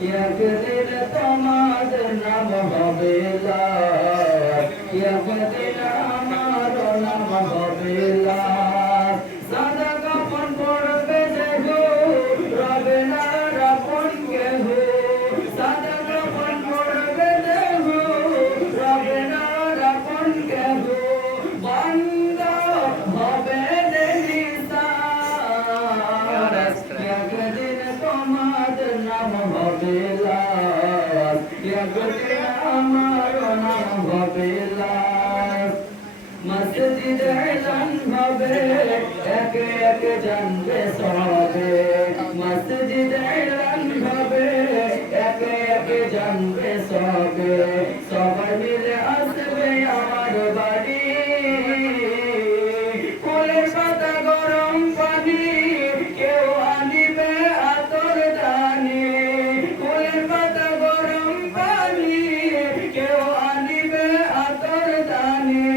একদিন তোমাদের নাম হবে লাশ, একদিন আমার নাম হবে লাশ। সাদা কাফন পড়বে যে গো, রবে না আপন কেহ। সাদা কাফন পড়বে যে গো, রবে না আপন কেহ। বান্দা হবে নিসার, একদিন তোমাদের নাম হবে লাশ, একদিন আমার নাম হবে লাশ। মসজিদে এলান হবে, একে একে জানবে সবে। মসজিদে এলান হবে, একে একে জানবে সবে। সবাই মিলে আসবে আমার বাড়ি, ফুলের পাতা গরম পানি, কেউ আনিবে আতর দানি। ফুলের পাতা গরম পানি, কেউ আনিবে আতর দানি।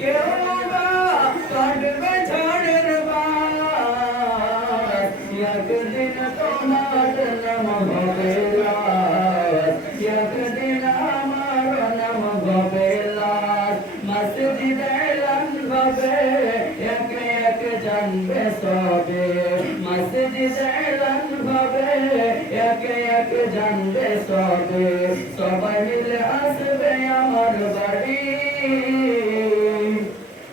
কেউ বা কাটবে ঝড়ের বাস, একদিন তোমার নাম হবে লাশ, একদিন আমার নাম হবে লাশ। মসজিদে এলান হবে, একে একে জানবে সবে। মসজিদে এলান হবে, একে একে জানবে সবে। সবাই মিলে আসবে আমার বাড়ি,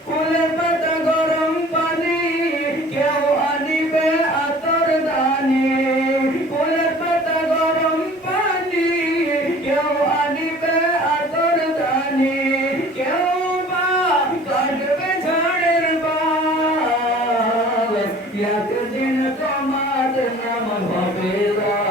ফুলের পাতা গরম পানি, কেউ আনিবে আতর দানি। ফুলের পাতা গরম পানি, কেউ আনিবে আতর দানি। কেউ বা কাটবে ঝড়ের বাস, একদিন তোমার নাম হবে লাশ।